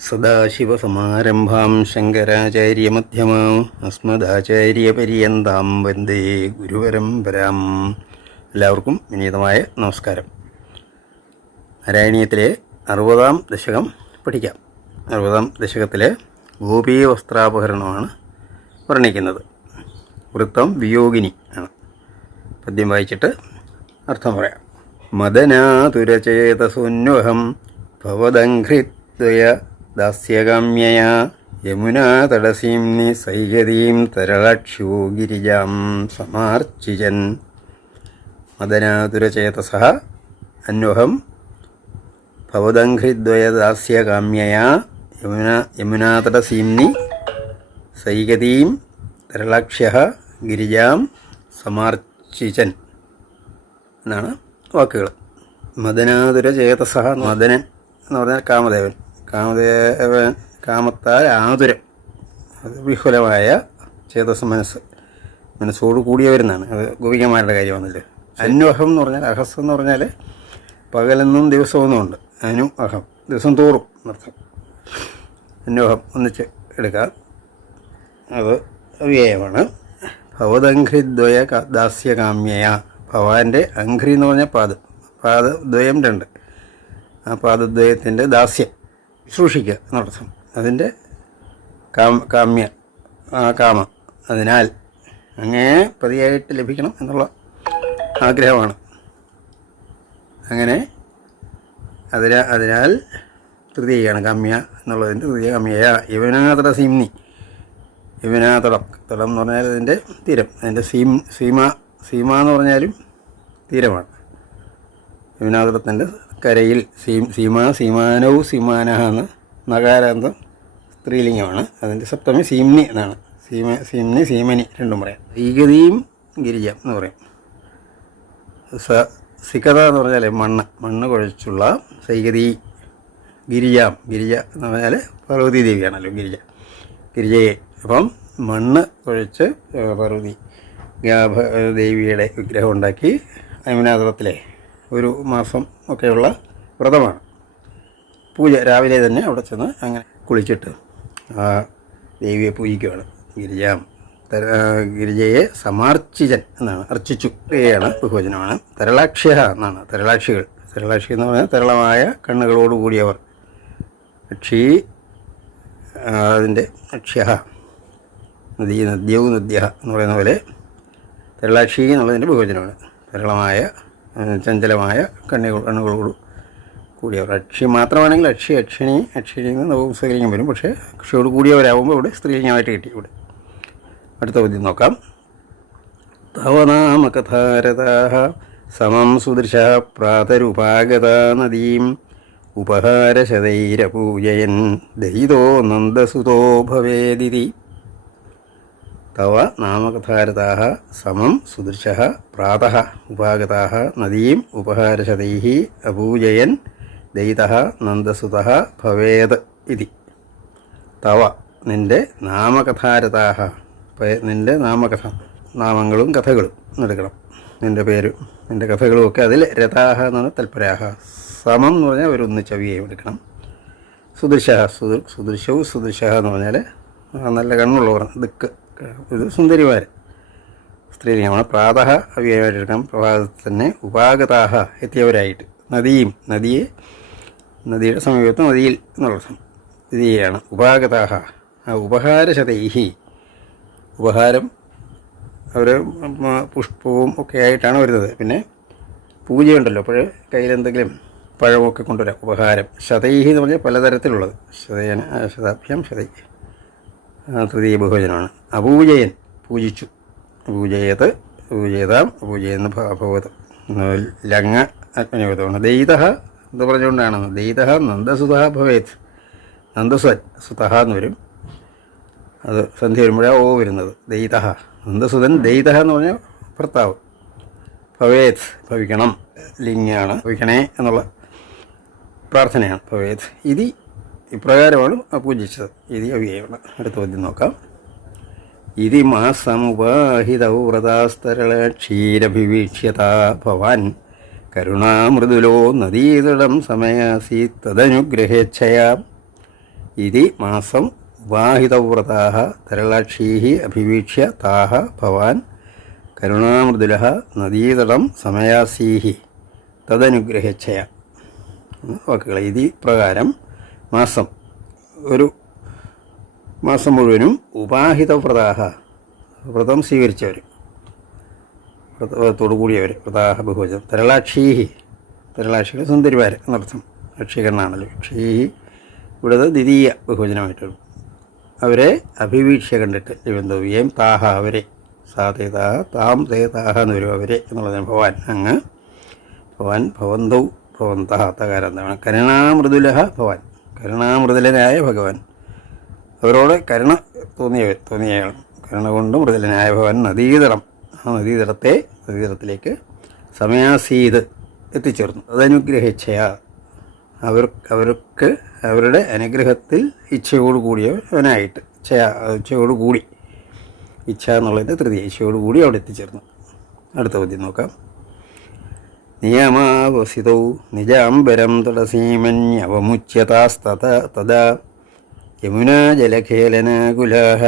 സദാശിവസമാരംഭാം ശങ്കരാചാര്യമധ്യമാം അസ്മദാചാര്യപര്യന്താം വന്ദേ ഗുരുപരമ്പരാം. എല്ലാവർക്കും വിനീതമായ നമസ്കാരം. നാരായണീയത്തിലെ അറുപതാം ദശകം പഠിക്കാം. അറുപതാം ദശകത്തിലെ ഗോപി വസ്ത്രാപഹരണമാണ് വർണിക്കുന്നത്. വൃത്തം വിയോഗിനി ആണ്. പദ്യം വായിച്ചിട്ട് അർത്ഥം പറയാം. മദനാതുരചേതസുന്വഹം ഭവദഘ്രിദ്വയ ദാസ്യകാമ്യയാ യമുനാതടസീം നിസൈഗതീം തരളക്ഷ്യോ ഗിരിജാം സമാർച്ചിജൻ. മദനാതുരചേതസ അന്വഹം ഭവദംഘ്രിദ്വയദാസ്യകാമ്യയാ യമുന യമുനാതടസീംനി സൈഗതീം തരളക്ഷ്യ ഗിരിജാം സമാർച്ചിജൻ. എന്നാണ് വാക്കുകൾ. മദനാതുരചേതസ മദനൻ എന്ന് പറഞ്ഞാൽ കാമദേവൻ. കാമദേവൻ കാമത്താൽ ആതുരം. അത് വിഹുലമായ ചേതസ് മനസ്സ് മനസ്സോട് കൂടിയവരെന്നാണ്. അത് ഗോപികമാരുടെ കാര്യമാണല്ലോ അന്വഹം എന്ന് പറഞ്ഞാൽ അഹസ് എന്ന് പറഞ്ഞാൽ പകലെന്നും ദിവസമൊന്നും ഉണ്ട് അനു അഹം. ദിവസം തോറും എന്നർത്ഥം. അന്വഹം ഒന്നിച്ച് എടുക്കാം അത് അവ്യയമാണ്. ഭവദഘ്രിദ്വയ ദാസ്യകാമ്യയ. ഭവാന്റെ അഘ്രി എന്ന് പറഞ്ഞാൽ പാദം. പാദദ്വയം രണ്ട്. ആ പാദദ്വയത്തിന്റെ ദാസ്യം. സൂക്ഷിക്കുക എന്നർത്ഥം. അതിന്റെ കാം കാമ്യ കാമ. അതിനാൽ അങ്ങേ പ്രതിയായിട്ട് ലഭിക്കണം എന്നുള്ള ആഗ്രഹമാണ്. അങ്ങനെ അതിനാ അതിനാൽ തൃതീയാണ് കമ്യ എന്നുള്ളതിന്റെ തൃതീയ കാമ്യയ യവനാതട സിംനി. യുവനാതടം. തടം എന്ന് പറഞ്ഞാൽ അതിന്റെ തീരം. അതിന്റെ സീം സീമ സീമ എന്ന് പറഞ്ഞാലും തീരമാണ്. യമുനാതടത്തിന്റെ കരയിൽ സീ സീമ സീമാനവും സീമാനഹ എന്ന് നകാരാന്തം സ്ത്രീലിംഗമാണ്. അതിന്റെ സപ്തമി സീംനി എന്നാണ്. സീമ സീംനി സീമനി രണ്ടും പറയാം. ഈഗതിയും ഗിരിജ എന്ന് പറയും. സ സിക്കത എന്ന് പറഞ്ഞാൽ മണ്ണ്. മണ്ണ് കുഴച്ചുള്ള സൈഗതി ഗിരിജാം. ഗിരിജ എന്ന് പറഞ്ഞാൽ പാർവതി ദേവിയാണല്ലോ ഗിരിജ. ഗിരിജയെ അപ്പം മണ്ണ് കുഴച്ച് പാർവതി ദേവിയുടെ വിഗ്രഹം ഉണ്ടാക്കി അയമുനാതളത്തിലെ ഒരു മാസം ഒക്കെയുള്ള വ്രതമാണ്. പൂജ രാവിലെ തന്നെ അവിടെ ചെന്ന് അങ്ങനെ കുളിച്ചിട്ട് ആ ദേവിയെ പൂജിക്കുകയാണ്. ഗിരിജാം ഗിരിജയെ സമാർച്ചിജൻ എന്നാണ് അർച്ചിച്ചു. ക്രിയയാണ് ബഹുവചനമാണ്. തരളാക്ഷ്യ എന്നാണ് തരളാക്ഷികൾ. തരളാക്ഷി എന്ന് പറഞ്ഞാൽ തരളമായ കണ്ണുകളോടുകൂടിയവർ അക്ഷി അതിന്റെ അക്ഷ്യ നദി നദ്യവും നദ്യ എന്ന് പറയുന്ന പോലെ തരളാക്ഷി എന്നുള്ളതിന്റെ ബഹുവചനമാണ്. തരളമായ ചഞ്ചലമായ കണ്ണുകൾ കണ്ണുകളോട് കൂടിയവർ അക്ഷി മാത്രമാണെങ്കിൽ അക്ഷി അക്ഷിണി അക്ഷിണി എന്ന് നവംസകലിംഗം വരും പക്ഷേ അക്ഷിയോട് കൂടിയവരാകുമ്പോൾ ഇവിടെ സ്ത്രീലിംഗമായിട്ട് കിട്ടി ഇവിടെ. അടുത്ത പദ്യം നോക്കാം. തവ നാമകഥാരതാ സമം സുദൃശ പ്രാതരുപാഗത നദീം ഉപഹാരശതൈരപൂജയൻ ദൈതോ നന്ദസുതോ ഭവേദിതി. തവ നാമകഥാരതാഹ സമം സുദൃശ പ്രാത ഉപാഗതാഹ നദീം ഉപഹാരശതൈ അപൂജയൻ ദയിത നന്ദസുത ഭവേത് ഇതി. തവ നിന്റെ നാമകഥാരതാഹ നിന്റെ നാമകഥ നാമങ്ങളും കഥകളും എടുക്കണം. നിന്റെ പേരും നിന്റെ കഥകളും ഒക്കെ അതിൽ രഥാഹ എന്ന് പറഞ്ഞാൽ തൽപരാഹ. സമം എന്ന് പറഞ്ഞാൽ ഒരു ഒന്നിച്ച് അവ്യയം എടുക്കണം. സുദൃശ സുദൃ സുദൃശവും സുദൃശ എന്ന് പറഞ്ഞാൽ നല്ല കണ്ണുള്ളവർ ദിക്ക്. ഇത് സുന്ദരിമാർ സ്ത്രീലിംഗമാണ് പ്രാതः അവ്യയമായിട്ട് എടുക്കണം പ്രഭാതത്തിൽ തന്നെ ഉപാഗതാഹ എത്തിയവരായിട്ട്. നദിയും നദിയെ നദിയുടെ സമീപത്ത് നദിയിൽ എന്നുള്ളർത്ഥം സ്ഥിതിയാണ് ഉപാഗതാഹ. ആ ഉപഹാരശതൈഹി. ഉപഹാരം അവർ പുഷ്പവും ഒക്കെ ആയിട്ടാണ് വരുന്നത്. പിന്നെ പൂജയുണ്ടല്ലോ. അപ്പോൾ കയ്യിലെന്തെങ്കിലും പഴമൊക്കെ കൊണ്ടുവരാം. ഉപഹാരം. ശതൈഹി എന്ന് പറഞ്ഞാൽ പലതരത്തിലുള്ളത്. ശതയന ശതാഭ്യം ശതൈഹി തൃതീയ ബഹുവചനമാണ്. അപൂജയൻ പൂജിച്ചു. പൂജയത് പൂജയതാം അപൂജയെന്ന് ഭവത് ലങ്ങ അഗ്നിഭൂതമാണ് ദൈത എന്ന് പറഞ്ഞുകൊണ്ടാണ്. ദൈത നന്ദസുത ഭവേത്. നന്ദസ്വൻ സുത എന്ന് വരും. അത് സന്ധ്യ വരുമ്പോഴാണ് ഓ വരുന്നത്. ദൈത. നന്ദസുതൻ ദൈത എന്ന് പറഞ്ഞാൽ ഭർത്താവ്. ഭവേത് ഭവിക്കണം ലിംഗാണ് ഭവിക്കണേ എന്നുള്ള പ്രാർത്ഥനയാണ് ഭവേത്. ഇതി ഇപ്രകാരമാണ് പൂജിച്ചത്. ഇത് അവിയാണ് അടുത്ത ചോദ്യം നോക്കാം. ഇതി മാസമുപാഹിത വ്രതാസ്തരള ക്ഷീരഭിവീക്ഷ്യതാ ഭവാൻ. കരുണാമൃദുലോ നദീതടം സമയാസി തദനുഗ്രഹേച്ഛയാ ഇതി മാസം ഉപാഹിതവ്രതാः തരളാക്ഷീः അഭിവീക്ഷ്യ താഹ ഭവാൻ. കരുണാമൃദുല നദീതടം സമയാസീഹി തദനുഗ്രഹേച്ഛയാ വാക്കുകൾ ഇതി പ്രകാരം മാസം. ഒരു മാസം മുഴുവനും ഉപാഹിത വ്രതാഹ വ്രതം സ്വീകരിച്ചവർ വ്രതത്തോടുകൂടിയവർ വ്രതാഹ ബഹുവചനം. തരളാക്ഷീഹി തരളാക്ഷികൾ സുന്ദരിമാർ എന്നർത്ഥം. അക്ഷീകരണമാണല്ലോ ക്ഷീഹി ഇവിടുത്തെ ദ്വിതീയ ബഹുവചനമായിട്ട് അവരെ അഭിവീക്ഷ കണ്ടിട്ട് ലിബന്ധവ്യം താഹ അവരെ സാ തേ താഹ താം തേ താഹ എന്ന് വരും അവരെ എന്നുള്ളതാണ് ഭവാൻ. അങ്ങ് ഭവാൻ ഭവന്തൗ ഭവന്തഹ തകാരം തവണ കരുണാമൃദുലഹ ഭവാൻ. കരുണാമൃദുലനായ ഭഗവാൻ. അവരോട് കരുണ തോന്നിയവർ തോന്നിയയാൾ. കരുണ കൊണ്ട് മൃതലനായ ഭഗവാൻ നദീതടം. ആ നദീതടത്തെ നദീതടത്തിലേക്ക് സമയാസീത് എത്തിച്ചേർന്നു. അതനുഗ്രഹിച്ചയ അവർ അവർക്ക് അവരുടെ അനുഗ്രഹത്തിൽ ഇച്ഛയോട് കൂടിയവനായിട്ട് ഇച്ഛ ഇച്ഛയോട് കൂടി. ഇച്ഛ എന്നുള്ളതിന്റെ തൃതീയ ഇച്ഛയോട് കൂടി അവിടെ എത്തിച്ചേർന്നു. അടുത്ത ചോദ്യം നോക്കാം. നിയമാവസിതൗ നിജാംബരം തടസീമന്യവമുച്യതാസ്തത തദാ. യമുനാജലഖേലനാകുലാः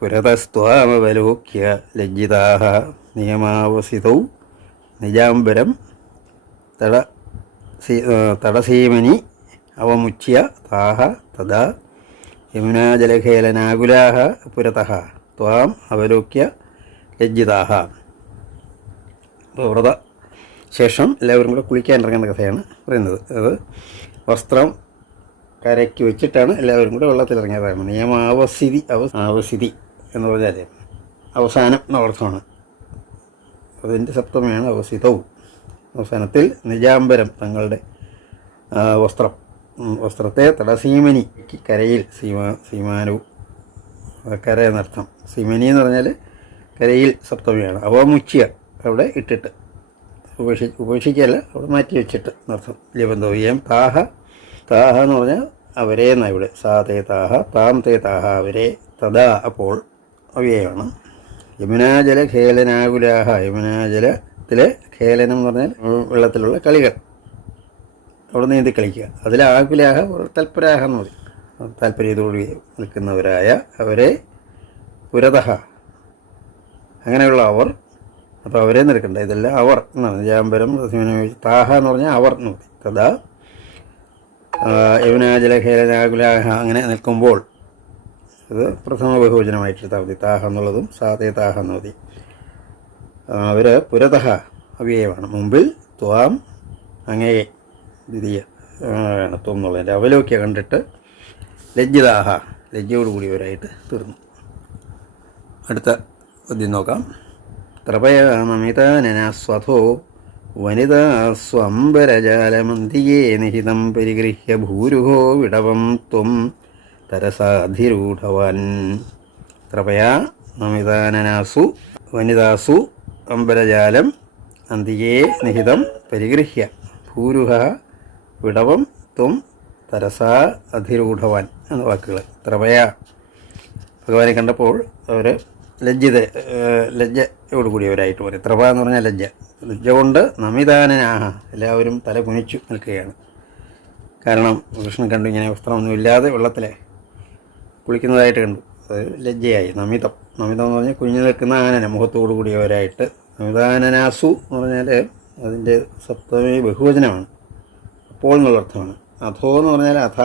പുരതസ്ത്വാമവലോക്യ ലജ്ജിതാः നിയമാവസിതൗ നിജാംബരം തട തടസീമനി അവമുച്യ താഹ തഥാ യമുനാജലഖേലനാകുലാഹ പുരത ത്വാം അവലോക്യ ലജ്ജിതാഹ. വ്രത ശേഷം എല്ലാവരും കൂടെ കുളിക്കാൻ ഇറങ്ങുന്ന കഥയാണ് പറയുന്നത്. അത് വസ്ത്രം കരക്കി വെച്ചിട്ടാണ് എല്ലാവരും കൂടെ വെള്ളത്തിൽ ഇറങ്ങിയതാണ്. നിയമാവസ്ഥിതി അവ ആവസ്ഥിതി എന്ന് പറഞ്ഞാൽ അവസാനം എന്നർത്ഥമാണ് അതിന്റെ സപ്തമയാണ് അവസ്ഥിതവും. അവസാനത്തിൽ നിജാംബരം തങ്ങളുടെ വസ്ത്രം. വസ്ത്രത്തെ തടസീമനി കരയിൽ സീമാ സീമാനവും കര എന്നർത്ഥം. സീമനി എന്ന് പറഞ്ഞാൽ കരയിൽ സപ്തമിയാണ്. മുച്ചിയ അവിടെ ഇട്ടിട്ട് ഉപേക്ഷി ഉപേക്ഷിക്കല്ല. അവിടെ മാറ്റി വെച്ചിട്ട് എന്നർത്ഥം ലിബന്ധവ്യം താഹ താഹ എന്ന് പറഞ്ഞാൽ അവരെ എന്നാണ് ഇവിടെ? സാ തേ താഹ താം തേ താഹ അവരെ. തഥാ അപ്പോൾ അവയാണ് യമുനാജല ഖേലനാകുലാഹ യമുനാജലത്തിലെ ഖേലനം എന്ന് പറഞ്ഞാൽ വെള്ളത്തിലുള്ള കളികൾ. അവിടെ നീന്തി കളിക്കുക. അതിൽ ആകുലാഹ തൽപരാഹ എന്ന് പറയും. താല്പര്യത്തോടുകൂടി നിൽക്കുന്നവരായ അവരെ പുരതഹ. അങ്ങനെയുള്ള അവർ അപ്പോൾ അവരെ നിൽക്കണ്ട ഇതെല്ലാം അവർ എന്നാണ് ജാമ്പരം താഹ എന്ന് പറഞ്ഞാൽ അവർ എന്ന് പറയും. തഥാ യവനാജലഹേലനാകുലാഹ അങ്ങനെ നിൽക്കുമ്പോൾ അത് പ്രഥമ ബഹുവചനമായിട്ടെടുത്താൽ മതി. താഹ എന്നുള്ളതും സാതേ താഹ എന്ന് മതി അവർ പുരതഹ അവ്യയമാണ്. മുമ്പിൽ ത്വാം അങ്ങയെ ദ്വിതീയ ത്വം എന്നുള്ളതിന്റെ അവലോക്യ കണ്ടിട്ട് ലജ്ജിതാഹ ലജ്ജയോടുകൂടിയവരായിട്ട് തീർന്നു. അടുത്ത പദ്യം നോക്കാം. ത്രപയാമമിതാനനാസ്വഥോ വനിതാസ്വംബരജാലമന്തിയേ നിഹിതം പരിഗൃഹ്യ ഭൂരുഹോ വിടവം ത്വം തരസാധിരൂഢവാൻ. ത്രപയാ നമിതാനനാസു വനിതാസു അംബരജാലം അന്തിയേ നിഹിതം പരിഗൃഹ്യ ഭൂരുഹ വിടവം ത്വം തരസാ അധിരൂഢവാൻ എന്ന വാക്കുകൾ ത്രപയ. ഭഗവാനെ കണ്ടപ്പോൾ അവർ ലജ്ജിത ലജ്ജയോട് കൂടിയവരായിട്ട് പറയും. ത്രപ എന്ന് പറഞ്ഞാൽ ലജ്ജ. ലജ്ജ കൊണ്ട് നമിതാനനാഹ എല്ലാവരും തല കുനിച്ചു നിൽക്കുകയാണ്. കാരണം കൃഷ്ണൻ കണ്ടു ഇങ്ങനെ വസ്ത്രമൊന്നുമില്ലാതെ വെള്ളത്തിലെ കുളിക്കുന്നതായിട്ട് കണ്ടു. അത് ലജ്ജയായി. നമിതം. നമിതം എന്ന് പറഞ്ഞാൽ കുഞ്ഞു നിൽക്കുന്ന ആനന മുഖത്തോടു കൂടിയവരായിട്ട്. നമിതാനനാസു എന്ന് പറഞ്ഞാൽ അതിന്റെ സപ്തമി ബഹുവചനമാണ്. അപ്പോൾ എന്നുള്ള അർത്ഥമാണ്. അഥോ എന്ന് പറഞ്ഞാൽ അധ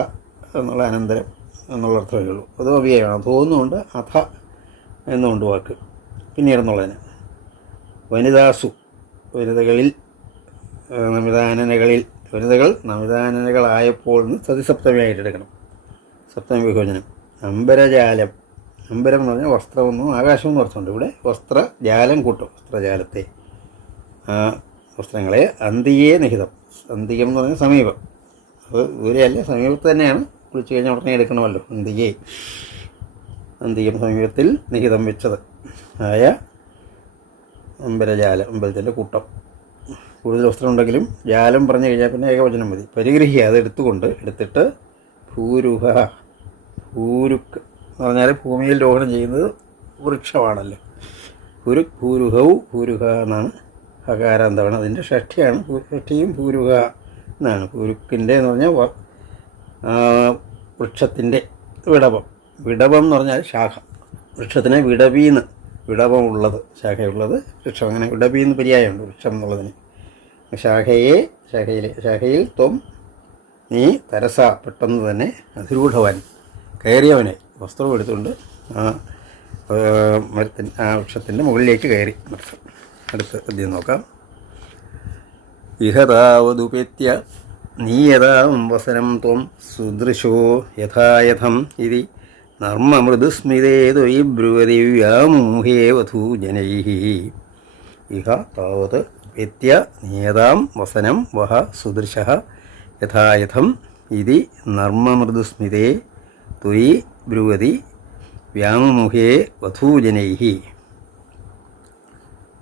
എന്നുള്ള അനന്തരം എന്നുള്ള അർത്ഥമേ ഉള്ളൂ. അത് അവ്യയമാണ് അഥോ എന്നുകൊണ്ട് അധ എന്നുകൊണ്ട് വാക്ക്. പിന്നീട് എന്നുള്ളതിന് വനിതാസു. വനിതകളിൽ നമിതാനനകളിൽ വനിതകൾ നമിതാനനകളായപ്പോൾ നിന്ന് സതിസപ്തമിയായിട്ട് എടുക്കണം സപ്തമി വിഭജനം. അമ്പരജാലം. അമ്പരം എന്ന് പറഞ്ഞാൽ വസ്ത്രമെന്നും ആകാശമെന്നും അർത്ഥമുണ്ട്. ഇവിടെ വസ്ത്രജാലം കൂട്ടും. വസ്ത്രജാലത്തെ ആ വസ്ത്രങ്ങളെ അന്തിയെ നിഹിതം. അന്തികം എന്ന് പറഞ്ഞാൽ സമീപം. അത് ദൂരെയല്ല സമീപത്ത് തന്നെയാണ്. കുളിച്ചു കഴിഞ്ഞാൽ ഉടനെ എടുക്കണമല്ലോ. അന്തിയെ. അന്തികം സമീപത്തിൽ നിഹിതം വെച്ചത് ആയ അമ്പരജാലം അമ്പലത്തിന്റെ കൂട്ടം. കൂടുതൽ വസ്ത്രം ഉണ്ടെങ്കിലും ജാലം പറഞ്ഞു കഴിഞ്ഞാൽ പിന്നെ ഏകവചനം മതി. പരിഗ്രഹിക്കുക അത് എടുത്തുകൊണ്ട് എടുത്തിട്ട് ഭൂരുഹ ഭൂരുക്ക് എന്ന് പറഞ്ഞാൽ ഭൂമിയിൽ രോഹണം ചെയ്യുന്നത് വൃക്ഷമാണല്ലോ. ഭൂരു ഭൂരുഹൗ ഭൂരുഹ എന്നാണ് ഹകാരാന്തമാണ് അതിന്റെ ഷഷ്ഠിയാണ്. ഷഷ്ടിയും ഭൂരുഹ എന്നാണ്. ഭൂരുക്കിന്റെ എന്ന് പറഞ്ഞാൽ വൃക്ഷത്തിന്റെ വിടവം. വിടവം എന്ന് പറഞ്ഞാൽ ശാഖ. വൃക്ഷത്തിന് വിടവീന്ന് വിടവം ഉള്ളത് ശാഖയുള്ളത് വൃക്ഷം. അങ്ങനെ വിടവീന്ന് പര്യായമുണ്ട് വൃക്ഷം എന്നുള്ളതിന്. ശാഖയെ ശാഖയിൽ ശാഖയിൽ ത്വം നീ തരസ പെട്ടെന്ന് തന്നെ അതിരൂഢവൻ കയറിയവനെ വസ്ത്രം എടുത്തുകൊണ്ട് ആ മരത്തിൻ ആ വൃക്ഷത്തിന്റെ മുകളിലേക്ക് കയറി വൃക്ഷം അടുത്ത അദ്യം നോക്കാം. ഇഹതാവതുപേത്യ നീയതാം വസനം ത്വം സുദൃശോ യഥായഥം ഇതി നർമ്മമൃദുസ്മിതേ ത്വയി ബ്രുവതി വ്യാമൂഹേ വധൂജനൈ ഇഹ താവത് വ്യത്യ നിയതാം വസനം വഹ സുദൃശ യഥായഥം ഇതി നർമ്മമൃദുസ്മിതേ ത്വയി ബ്രുവതി വ്യാമമുഹേ വധൂജനൈ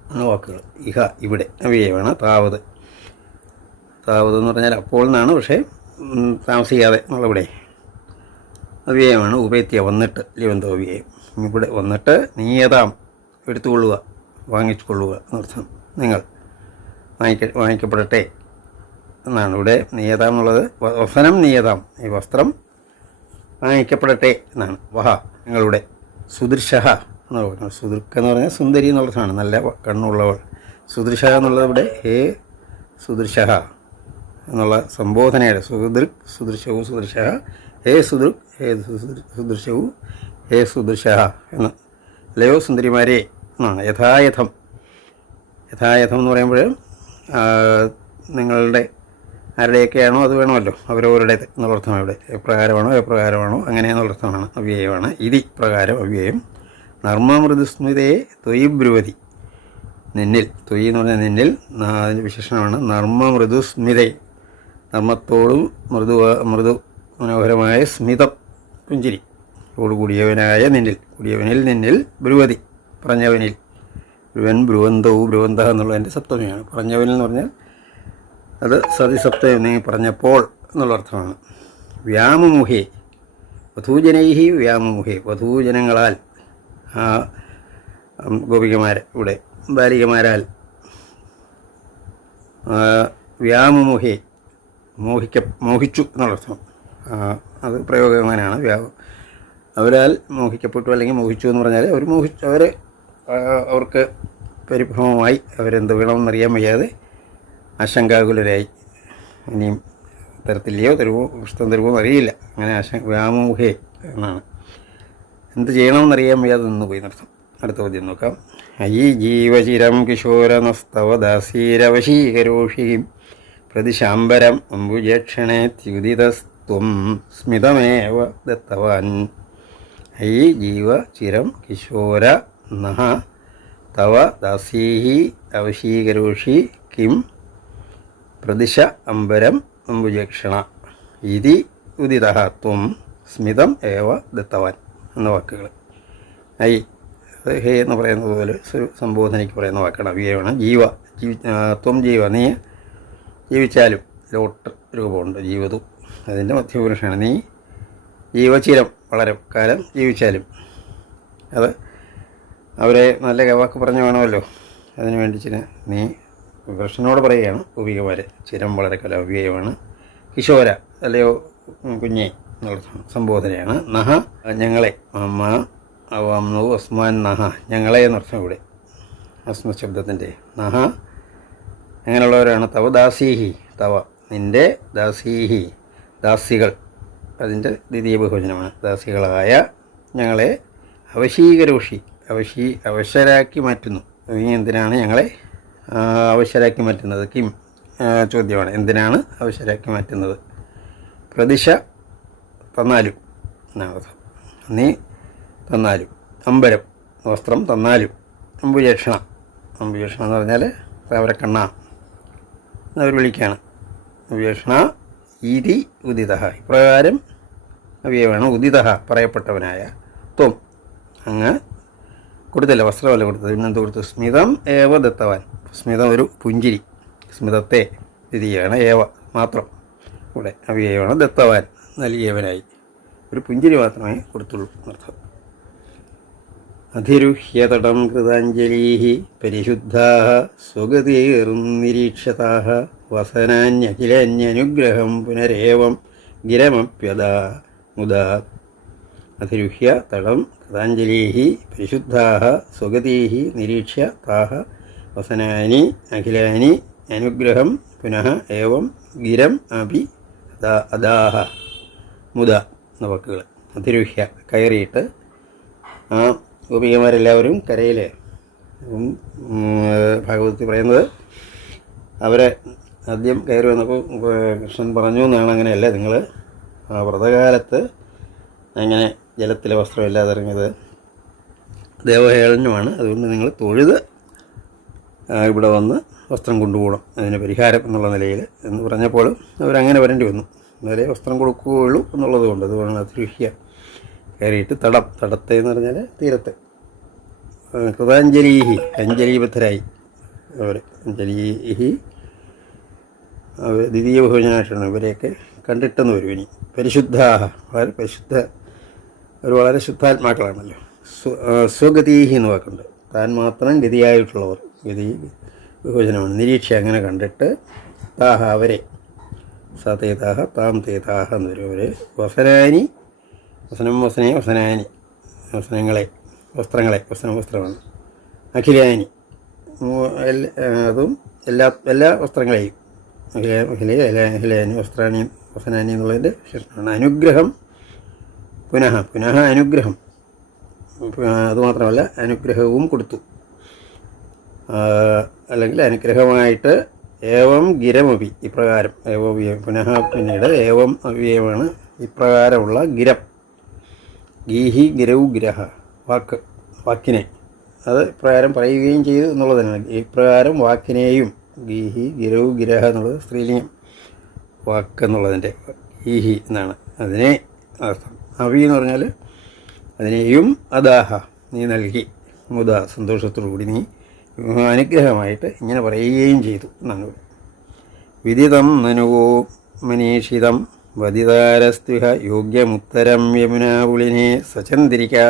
എന്ന വാക്കുകൾ. ഇഹ ഇവിടെ അവയവാണ് താവത്. താവത് എന്ന് പറഞ്ഞാൽ അപ്പോൾ എന്നാണ് പക്ഷേ താമസിക്കാതെ എന്നുള്ളവിടെ അവ്യയമാണ്. ഉപേത്യ വന്നിട്ട് ലിവന്തോ അവ്യയം. ഇവിടെ വന്നിട്ട് നീയതാം എടുത്തുകൊള്ളുക വാങ്ങിച്ചുകൊള്ളുക എന്നർത്ഥം നിങ്ങൾ വാങ്ങിക്ക വാങ്ങിക്കപ്പെടട്ടെ എന്നാണ്. ഇവിടെ നീയതാം എന്നുള്ളത് വസനം നീയതാം ഈ വസ്ത്രം വാങ്ങിക്കപ്പെടട്ടെ എന്നാണ്. വഹ നിങ്ങളുടെ സുദൃശ എന്ന് പറയുന്നത് സുദൃക്ക എന്ന് പറഞ്ഞാൽ സുന്ദരി എന്നുള്ളതാണ് നല്ല കണ്ണുള്ളവൾ. സുദൃശ എന്നുള്ളത് ഇവിടെ ഹേ സുദൃശ എന്നുള്ള സംബോധനയുടെ സുദൃക് സുദൃശവും സുദൃശ ഹേ സുദൃക് ഹേ സുദൃശവു ഹേ സുദൃശ എന്ന്. അല്ലയോ സുന്ദരിമാരെ യഥായഥം. യഥായഥം എന്ന് പറയുമ്പോൾ നിങ്ങളുടെ ആരുടെയൊക്കെയാണോ അത് വേണമല്ലോ അവരവരുടേത് എന്നുള്ള അർത്ഥമാണ് ഇവിടെ. എപ്രകാരമാണോ എപ്രകാരമാണോ അങ്ങനെയെന്നുള്ളർത്ഥമാണ് അവ്യയമാണ്. ഇതി പ്രകാരം അവ്യയം. നർമ്മമൃദുസ്മിതയെ തൊയ് ബ്രുവതി നിന്നിൽ തൊയ് എന്ന് പറഞ്ഞാൽ നിന്നിൽ അതിന്റെ വിശേഷണമാണ് നർമ്മമൃദുസ്മിതയെ നർമ്മത്തോടും മൃദു മൃദു മനോഹരമായ സ്മിതം പുഞ്ചിരി. കൂടിയവനായ നിന്നിൽ കൂടിയവനിൽ നിന്നിൽ ബ്രുവതി പറഞ്ഞവനിൽ. ബ്രുവൻ ബ്രുവന്തവും ബ്രുവന്ത എന്നുള്ളതിന്റെ സപ്തമിയാണ്. പറഞ്ഞവനിൽ എന്ന് പറഞ്ഞാൽ അത് സതിസപ്തം നീ പറഞ്ഞപ്പോൾ എന്നുള്ള അർത്ഥമാണ്. വ്യാമമുഹേ വധൂജനൈഹി വ്യാമമുഹേ വധൂജനങ്ങളാൽ ആ ഗോപികമാരെ ഇവിടെ ബാലികമാരാൽ വ്യാമമുഹേ മോഹിക്ക മോഹിച്ചു എന്നുള്ളർത്ഥം അത് പ്രയോഗമാനാണ് അങ്ങനെയാണ് വ്യാ അവരാൽ മോഹിക്കപ്പെട്ടു അല്ലെങ്കിൽ മോഹിച്ചു എന്ന് പറഞ്ഞാൽ അവർ മോഹിച്ചു അവർ അവർക്ക് പരിഭ്രമമായി അവരെന്ത് വേണമെന്നറിയാൻ വയ്യാതെ ആശങ്കാകുലരായി. ഇനിയും തരത്തില്ലയോ തരുമോ പുസ്തകം തരുമോ അറിയില്ല. അങ്ങനെ ആശ വ്യാമോഹേ എന്നാണ്. എന്ത് ചെയ്യണമെന്നറിയാൻ വയ്യാതെ നിന്ന് പോയി നടത്തും അടുത്ത ചോദ്യം നോക്കാം. അയി ജീവചിരം കിശോരനസ്തവദാസീരവശീകരോഷിയും പ്രതിശാംബരം അംബുജേക്ഷണേ ത്യുദിതസ്ത്വം സ്മിതമേവ ദത്തവാൻ. ജീവ ചിരം കിശോര നഹ തവ ദാസീഹി അവശീകരോഷി കിം പ്രതിശ അംബരം അംബുജക്ഷണ ഇതി ഉദിത ത്വം സ്മിതം ഏവ ദത്തവാൻ എന്ന വാക്കുകൾ ഐ ഹേ എന്ന് പറയുന്നത് പോലെ സംബോധനയ്ക്ക് പറയുന്ന വാക്കാണ് അവ്യയമാണ്. ജീവ ജീവി ത്വം ജീവ നീ ജീവിച്ചാലും ലോട്ട് രൂപമുണ്ട്. ജീവതു അതിന്റെ മധ്യപുരുഷനാണ്. നീ ജീവചിരം വളരെ. കാലം ജീവിച്ചാലും. അത് അവരെ നല്ല വാക്ക് പറഞ്ഞു വേണമല്ലോ. അതിന് വേണ്ടി ചില നീ കൃഷ്ണനോട് പറയുകയാണ്. ഉപയോഗമാരെ ചിരം വളരെ കല ഉപയോഗമാണ് കിശോര അല്ലയോ കുഞ്ഞെ സംബോധനയാണ്. നഹ ഞങ്ങളെ. അമ്മ അവന്നു അസ്മാൻ നഹ ഞങ്ങളെ എന്നർത്ഥം ഇവിടെ അസ്മ ശബ്ദത്തിന്റെ നഹ. അങ്ങനെയുള്ളവരാണ് തവ ദാസീഹി. തവ. നിന്റെ ദാസീഹി. ദാസികൾ. അതിന്റെ ദ്വിതീയ ബഹുവചനമാണ്. ദാസികളായ ഞങ്ങളെ അവശീകരോഷി അവശി അവശരാക്കി മാറ്റുന്നു. എന്തിനാണ് ഞങ്ങളെ അവശരാക്കി മാറ്റുന്നത്? കിം ചോദ്യമാണ്. എന്തിനാണ് അവശരാക്കി മാറ്റുന്നത്? പ്രതിശ തന്നാലും. എന്നാണ് നീ തന്നാലും. അമ്പരം വസ്ത്രം തന്നാലും. അമ്പുജക്ഷണ അമ്പുജക്ഷണ എന്ന് പറഞ്ഞാൽ അവരെ കണ്ണാ. എന്നവർ വിളിക്കുകയാണ് അമ്പുജക്ഷണ ഇതി ഉദിത ഇപ്രകാരം അവയവാണ് ഉദിത പറയപ്പെട്ടവനായ. ത്വം അങ്ങ് കൊടുത്തില്ല വസ്ത്രമല്ല കൊടുത്തത്. പിന്നെന്ത് കൊടുത്തു? സ്മിതം ഏവ ദത്തവാൻ. സ്മിതം ഒരു പുഞ്ചിരി. സ്മിതത്തെ തിരിയാണ് ഏവ മാത്രം. ഇവിടെ അവയവാണ് ദത്തവാൻ. നൽകിയവനായി. ഒരു പുഞ്ചിരി മാത്രമേ കൊടുത്തുള്ളൂ എന്നർത്ഥം. അധിരുഹ്യതടം കൃതാഞ്ജലീ പരിശുദ്ധാ സ്വഗതീർം നിരീക്ഷതാ വസനാന്യഖിലന്യനുഗ്രഹം പുനരേവം ഗിരമപ്യത മുദാ. അതിരുഹ്യ തടം കഥാഞ്ജലീ പരിശുദ്ധാः സ്വഗതീ നിരീക്ഷ്യ താഹ വസനാനി അഖിലാനി അനുഗ്രഹം പുനഃ ഏവം ഗിരം അപി അദാ അദാഹ മുദ എന്ന വാക്കുകൾ അതിരുഹ്യ കയറിയിട്ട് ആ ഗോപികമാരെല്ലാവരും കരയിലെ. ഭാഗവതത്തിൽ പറയുന്നത് അവരെ ആദ്യം കയറി വന്നപ്പോൾ കൃഷ്ണൻ പറഞ്ഞു എന്നാണ് അങ്ങനെയല്ല നിങ്ങൾ വ്രതകാലത്ത് അങ്ങനെ ജലത്തിലെ വസ്ത്രമില്ലാതെ ഇറങ്ങിയത്? ദേവഹേളനുമാണ്. അതുകൊണ്ട് നിങ്ങൾ തൊഴുത് ഇവിടെ വന്ന് വസ്ത്രം കൊണ്ടുപോകണം. അതിന് പരിഹാരം എന്നുള്ള നിലയിൽ. എന്ന് പറഞ്ഞപ്പോൾ അവരങ്ങനെ വരേണ്ടി വന്നു. എന്നാലേ വസ്ത്രം കൊടുക്കുകയുള്ളൂ എന്നുള്ളത് കൊണ്ട് അതുകൊണ്ട് അതിരുഹ്യ കയറിയിട്ട് തടം തടത്തെ എന്ന് പറഞ്ഞാൽ തീരത്തെ. കൃതാഞ്ജലീഹി അഞ്ജലീബദ്ധരായി. അവർ അഞ്ജലീഹി ദ്വിതീയ ബഹുജനായിട്ടാണ് ഇവരെയൊക്കെ കണ്ടിട്ടെന്ന് വരും ഇനി. പരിശുദ്ധ വളരെ പരിശുദ്ധ ഒരു വളരെ ശുദ്ധാത്മാക്കളാണല്ലോ. സ്വ- സ്വഗതീഹി എന്ന് വാക്കുണ്ട്. താൻ മാത്രം ഗതിയായിട്ടുള്ളവർ. ഗതി ബഹുജനമാണ് നിരീക്ഷ അങ്ങനെ കണ്ടിട്ട് താഹ അവരെ. സതേതാഹ തേതാഹ താം തേതാഹ എന്ന് വരും അവരെ. വസനാനി വസനം വസനെ വസനാനി. വസനങ്ങളെ വസ്ത്രങ്ങളെ വസനം വസ്ത്രമാണ്. അഖിലാനി. അതും എല്ലാ എല്ലാ വസ്ത്രങ്ങളെയും. വസ്ത്രാണി വസനാനി എന്നുള്ളതിന്റെ വിശേഷമാണ് അനുഗ്രഹം. പുനഃ പുനഃ അനുഗ്രഹം. അതുമാത്രമല്ല അനുഗ്രഹവും കൊടുത്തു. അല്ലെങ്കിൽ അനുഗ്രഹമായിട്ട് ഏവം ഗിരമപി ഇപ്രകാരം. ഏവോവ്യം പുനഃ പിന്നീട് ഏവം അവ്യയമാണ് ഇപ്രകാരമുള്ള ഗിരം. ഗീഹി ഗിരവ് ഗ്രഹ. വാക്ക് വാക്കിനെ. അത് ഇപ്രകാരം പറയുകയും ചെയ്തു എന്നുള്ളതാണ് ഇപ്രകാരം വാക്കിനെയും ഗീഹി ഗിരവ് ഗിരഹ എന്നുള്ളത് സ്ത്രീലിംഗം വാക്ക് എന്നുള്ളതിന്റെ ഈഹി എന്നാണ്. അതിനെ അർത്ഥം അവി എന്ന് പറഞ്ഞാൽ അതിനെയും അദാഹ നീ നൽകി മുത സന്തോഷത്തോടു കൂടി നീ അനുഗ്രഹമായിട്ട് ഇങ്ങനെ പറയുകയും ചെയ്തു എന്നാണ്. വിദിതം നനുവോ മനീഷിതം വതിതാരസ്തുഹ യോഗ്യമുത്തരം യമുനാവുളിനെ സചന്ദ്രികാ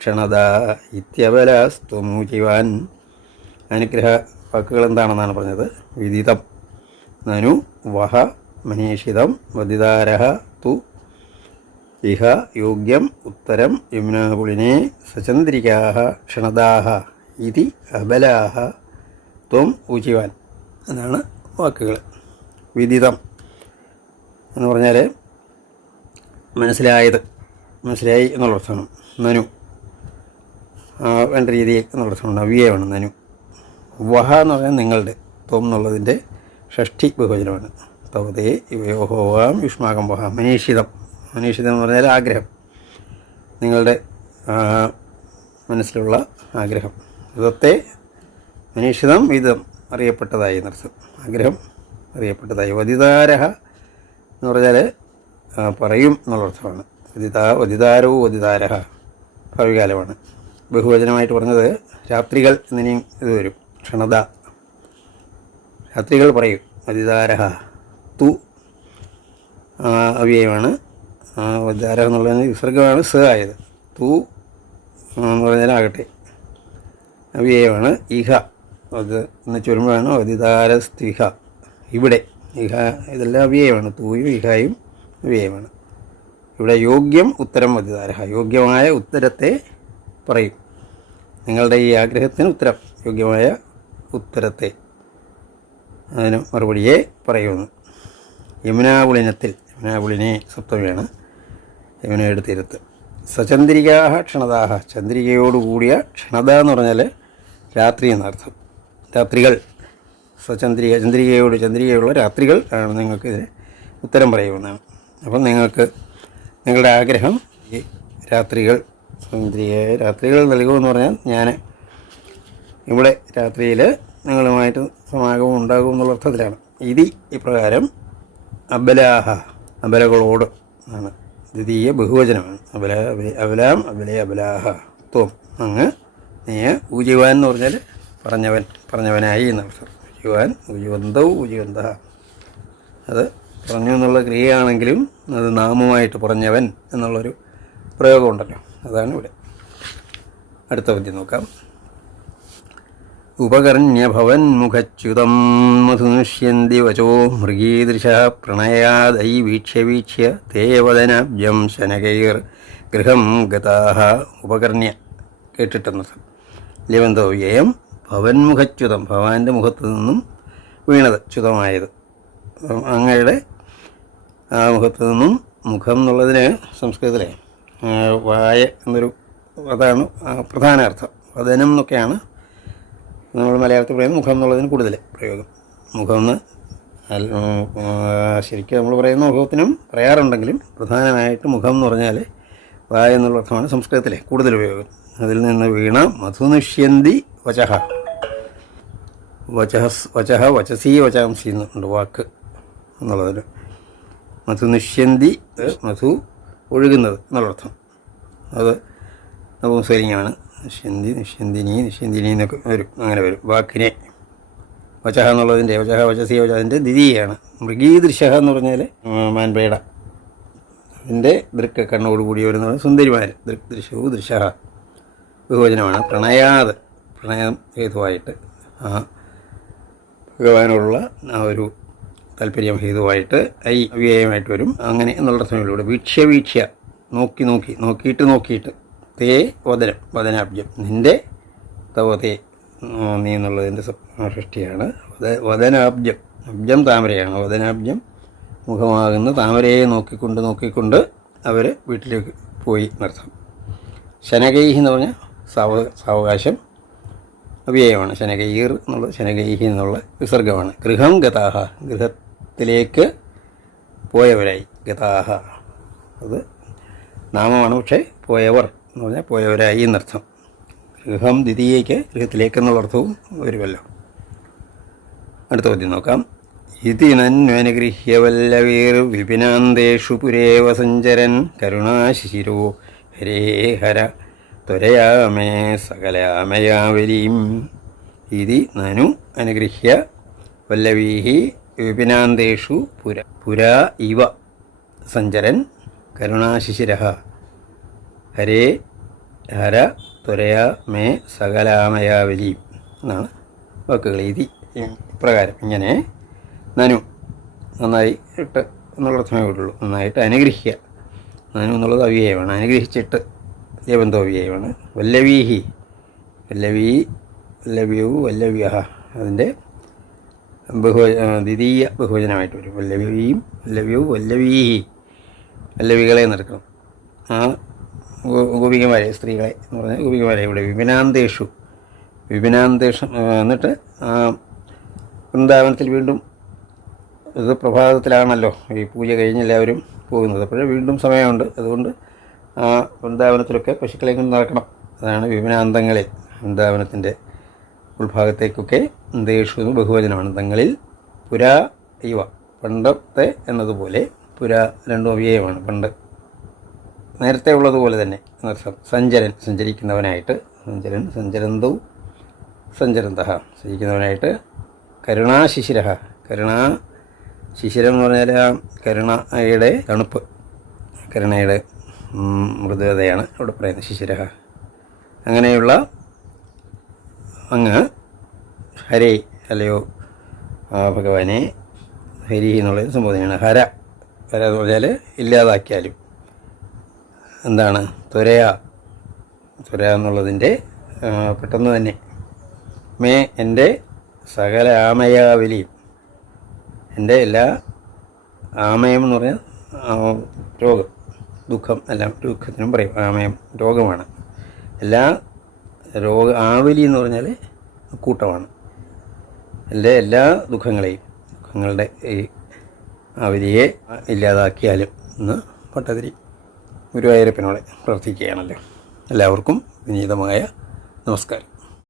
ക്ഷണത ഇത്യബലാസ്ത്വമൂചിവാൻ അനുഗ്രഹ വാക്കുകൾ എന്താണെന്നാണ് പറഞ്ഞത്? വിദിതം. നനു വഹ മനീഷിതം വധിതാരഹ തു ഇഹ യോഗ്യം ഉത്തരം യമുനാപുളിനെ സചന്ദ്രികാഹ ക്ഷണദാഹ ഇതി അബലാഹ ത്വം ഊചിവാൻ എന്നാണ് വാക്കുകൾ വിദിതം എന്ന് പറഞ്ഞാൽ മനസ്സിലായത്. മനസ്സിലായി എന്നുള്ള അർത്ഥമാണ്. നനു. വേണ്ട രീതിയിൽ എന്നുള്ള അർത്ഥമാണ്. അവ്യയമാണ് നനു. വഹ എന്ന് പറഞ്ഞാൽ നിങ്ങളുടെ ത്വം എന്നുള്ളതിന്റെ ഷഷ്ടി ബഹുവചനമാണ്. തവതേ യോഹോവാം യുഷ്മാകം വഹ. മനീഷിതം. മനീഷിതം എന്ന് പറഞ്ഞാൽ ആഗ്രഹം. നിങ്ങളുടെ മനസ്സിലുള്ള ആഗ്രഹം. ഇതത്തെ മനീഷിതം വിധം അറിയപ്പെട്ടതായി എന്നർത്ഥം ആഗ്രഹം അറിയപ്പെട്ടതായി. വതിതാരഹ എന്ന് പറഞ്ഞാൽ പറയും എന്നുള്ള അർത്ഥമാണ് വതിതാ വതിതാരവും വതിതാരഹ ഭാവികാലമാണ്. ബഹുവചനമായിട്ട് പറഞ്ഞത് രാത്രികൾ എന്നിനിയും ഇത് വരും. ക്ഷണത. ശാസ്ത്രികൾ പറയും അതിദാരഹ തു. അവ്യയമാണ്. വതിതാര എന്നുള്ളതിന് വിസർഗമാണ് സ ആയത്. തു എന്ന് പറഞ്ഞാലാകട്ടെ അവ്യയമാണ് ഇഹ. അത് എന്ന് ചുരുമ്പാണ് അതിദാരസ്തിഹ ഇവിടെ ഇഹ ഇതെല്ലാം അവ്യയമാണ്. തൂയും ഇഹായും അവ്യയമാണ്. ഇവിടെ യോഗ്യം ഉത്തരം വതിതാരഹ യോഗ്യമായ ഉത്തരത്തെ പറയും. നിങ്ങളുടെ ഈ ആഗ്രഹത്തിന് ഉത്തരം. യോഗ്യമായ ഉത്തരത്തെ അതിന് മറുപടിയെ പറയുന്നു യമുനാകുളിനത്തിൽ യമുനാകുളിനെ സപ്തമിയാണ് യമുനയുടെ തീരത്ത്. സചന്ദ്രികാഹ ക്ഷണതാഹ ചന്ദ്രികയോടുകൂടിയ ക്ഷണത എന്ന് പറഞ്ഞാൽ രാത്രി എന്നർത്ഥം രാത്രികൾ സചന്ദ്രിക ചന്ദ്രികയോട് ചന്ദ്രികയുള്ള രാത്രികൾ ആണ് നിങ്ങൾക്ക് ഇതിന് ഉത്തരം പറയുന്നതാണ്. അപ്പം നിങ്ങൾക്ക് നിങ്ങളുടെ ആഗ്രഹം ഈ രാത്രികൾ ചന്ദ്രിക രാത്രികൾ നൽകുമെന്ന് പറഞ്ഞാൽ ഞാൻ ഇവിടെ രാത്രിയിൽ നിങ്ങളുമായിട്ട് സമാഗമം ഉണ്ടാകും എന്നുള്ള അർത്ഥത്തിലാണ്. ഇതി ഇപ്രകാരം അബലാഹ അബലകളോട് ആണ് ദ്വിതീയ ബഹുവചനമാണ് അബല അബല- അബലാം അബലെ അബലാഹ. ത്വം. അങ്ങ് നീ ഊജിവാൻ എന്ന് പറഞ്ഞാൽ പറഞ്ഞവൻ പറഞ്ഞവനായി എന്നർത്ഥം ഊജിവാൻ ഊജിവന്ത ഊജിവന്ത അത് പറഞ്ഞു എന്നുള്ള ക്രിയയാണെങ്കിലും അത് നാമമായിട്ട് പറഞ്ഞവൻ എന്നുള്ളൊരു പ്രയോഗമുണ്ടല്ലോ. അതാണ് ഇവിടെ. അടുത്ത പദ്യം നോക്കാം. ഉപകർണ്യഭവന്മുഖച്യുതം മധുനുഷ്യന്തി വചോ മൃഗീദൃശ പ്രണയാദൈ വീക്ഷ്യ വീക്ഷ്യ തേ വദനാബ്ജം ശനകൈർ ഗൃഹം ഗതാഹ ഉപകർണ്യ കേട്ടിട്ടെന്നർത്ഥം ലിവന്തോവ്യയം ഭവന്മുഖച്യുതം ഭവാന്റെ മുഖത്ത് നിന്നും വീണത് ച്യുതമായത്. അങ്ങയുടെ ആ മുഖത്ത് നിന്നും മുഖം എന്നുള്ളതിന് സംസ്കൃതത്തിലെ വായ എന്നൊരു അതാണ് പ്രധാന അർത്ഥം. വദനം എന്നൊക്കെയാണ് നമ്മൾ മലയാളത്തിൽ പറയുന്നത് മുഖം എന്നുള്ളതിന് കൂടുതൽ പ്രയോഗം. മുഖം എന്ന് ശരിക്കും നമ്മൾ പറയുന്ന മുഖത്തിനും പറയാറുണ്ടെങ്കിലും പ്രധാനമായിട്ട് മുഖം എന്ന് പറഞ്ഞാൽ വായ എന്നുള്ള അർത്ഥമാണ് സംസ്കൃതത്തിലെ കൂടുതൽ ഉപയോഗം. അതിൽ നിന്ന് വീണ മധുനിഷ്യന്തി വചഹ. വചഹസ് വചഹ വചസി വചാംസി എന്നുണ്ട് വാക്ക് എന്നുള്ളതിൽ മധുനിഷ്യന്തി മധു ഒഴുകുന്നത് എന്നുള്ളർത്ഥം. അത് നപുംസലിംഗമാണ് നിഷ്യന്തി നിഷ്യന്തിനി നിഷ്യന്തിനി എന്നൊക്കെ വരും. അങ്ങനെ വരും. വാക്കിനെ. വചഹ എന്നുള്ളതിന്റെ വചഹ വചസി വച അതിന്റെ ദ്വിതീയാണ് മൃഗീദൃശ എന്ന് പറഞ്ഞാൽ മാൻപേട. അതിന്റെ കണ്ണോട് കൂടി വരുന്ന സുന്ദരിമാർ ദൃക് ദൃശ്യവും ദൃശ ബഹുവചനമാണ്. പ്രണയാത് പ്രണയം ഹേതുവായിട്ട് ആ ഭഗവാനോടുള്ള ആ ഒരു താല്പര്യം ഹേതുവായിട്ട് ഐ അവ്യയമായിട്ട് വരും. അങ്ങനെ എന്നുള്ള അർത്ഥങ്ങളിലൂടെ വീക്ഷ്യ വീക്ഷ്യ നോക്കി നോക്കി. നോക്കിയിട്ട് നോക്കിയിട്ട്. തേ വദനം വദനാബ്ജം നിന്റെ തവ തേ. നീ എന്നുള്ളതിന്റെ സൃഷ്ടിയാണ്. വദ- വദനാബ്ജം അബ്ജം താമരയാണ്. വദനാബ്ജം മുഖമാകുന്ന താമരയെ നോക്കിക്കൊണ്ട് നോക്കിക്കൊണ്ട് അവർ വീട്ടിലേക്ക് പോയി നിർത്താം ശനകൈഹി എന്ന് പറഞ്ഞാൽ സാവ സാവകാശം അവ്യയമാണ്. ശനകൈർ എന്നുള്ള ശനകൈഹി എന്നുള്ള വിസർഗമാണ്. ഗൃഹം ഗതാഹ. ഗൃഹത്തിലേക്ക് പോയവരായി. ഗതാഹ. അത് നാമമാണ്. പക്ഷേ പോയവർ എന്ന് പറഞ്ഞാൽ പോയവരായി എന്നർത്ഥം. ഗൃഹം ദ്വിതീയയ്ക്ക് ഗൃഹത്തിലേക്ക് എന്നുള്ള അർത്ഥവും വരുമല്ലോ. അടുത്ത പദ്യം നോക്കാം. ഇതി നന്വനുഗൃഹ്യവല്ലവീർ വിപിനാന്തേഷു പുരേവ സഞ്ചരൻ കരുണാശിശിരോ. ഹരേ ഹര ത്വരയാമേ സകലാമയാവലീം ഇതി നനു അനുഗൃഹ്യ വല്ലവീഹി വിപിനാന്തേഷു പുര പുരാ ഇവ സഞ്ചരൻ കരുണാശിശിര ഹരേ ഹര തുരയാ മേ സകലാമയാവലി എന്നാണ് വാക്കുകൾ ഇതി ഇപ്രകാരം ഇങ്ങനെ നനു നന്നായി ഇട്ട് എന്നുള്ള അർത്ഥമേ ഉള്ളൂ. നന്നായിട്ട് അനുഗ്രഹിക്കുക. നനു എന്നുള്ളത് അവ്യയമാണ്. അനുഗ്രഹിച്ചിട്ട് ദേവന്തോ അവ്യയമാണ്. വല്ലവീഹി. വല്ലവീ വല്ലവ്യു വല്ലവ്യ അതിന്റെ ബഹു ദ്വിതീയ ബഹുവചനമായിട്ട് വരും. വല്ലവിയും വല്ലവ്യു വല്ലവീഹി. വല്ലവികളെ നടക്കണം ആ ഗോപികമാരെ സ്ത്രീകളെ എന്ന് പറഞ്ഞാൽ ഗോപികമാരെ ഇവിടെ വിപിനാന്തേഷു. വിപിനാന്തേഷം എന്നിട്ട് വൃന്ദാവനത്തിൽ വീണ്ടും ഇത് പ്രഭാതത്തിലാണല്ലോ ഈ പൂജ കഴിഞ്ഞ് എല്ലാവരും പോകുന്നത്. അപ്പോഴേ വീണ്ടും സമയമുണ്ട്. അതുകൊണ്ട് ആ വൃന്ദാവനത്തിലൊക്കെ പശുക്കളെ കൊണ്ട് നടക്കണം. അതാണ് വിപിനാന്തങ്ങളിൽ. വൃന്ദാവനത്തിന്റെ ഉൾഭാഗത്തേക്കൊക്കെ ദേശു എന്ന് ബഹുവചനമാണ്. തങ്ങളിൽ പുരാ ഇവ പണ്ടത്തെ എന്നതുപോലെ പുരാ രണ്ടും അവ്യയമാണ്. പണ്ട് നേരത്തെ ഉള്ളതുപോലെ തന്നെ. എന്നർത്ഥം സഞ്ചരൻ സഞ്ചരിക്കുന്നവനായിട്ട് സഞ്ചരൻ സഞ്ചരന്തൗ സഞ്ചരന്ത സഞ്ചരിക്കുന്നവനായിട്ട് കരുണാശിശിര കരുണാ ശിശിരം എന്ന് പറഞ്ഞാൽ ആ കരുണയുടെ തണുപ്പ്. കരുണയുടെ ഉം, അവിടെ പറയുന്നത് ശിശിര അങ്ങനെയുള്ള അങ്ങ് ഹരേ അല്ലയോ ഭഗവാനെ ഹരി എന്നുള്ളത് സംബോധനയാണ്. ഹര. ഹര എന്ന് പറഞ്ഞാൽ ഇല്ലാതാക്കിയാലും. എന്താണ്? ത്വരയ. ത്വര എന്നുള്ളതിന്റെ പെട്ടെന്ന് തന്നെ. മേ എന്റെ സകല ആമയാവലിയും എന്റെ എല്ലാ ആമയം എന്ന് പറഞ്ഞാൽ രോഗം ദുഃഖം എല്ലാം ദുഃഖത്തിനും പറയും. ആമയം രോഗമാണ്. എല്ലാ രോഗ ആവലി എന്ന് പറഞ്ഞാൽ കൂട്ടമാണ്. എന്റെ എല്ലാ ദുഃഖങ്ങളെയും ദുഃഖങ്ങളുടെ ഈ ആവലിയെ ഇല്ലാതാക്കിയാലും എന്ന് പട്ടതിരി ഗുരുവായൂരപ്പനോടെ പ്രാർത്ഥിക്കുകയാണല്ലോ. എല്ലാവർക്കും വിനീതമായ നമസ്കാരം.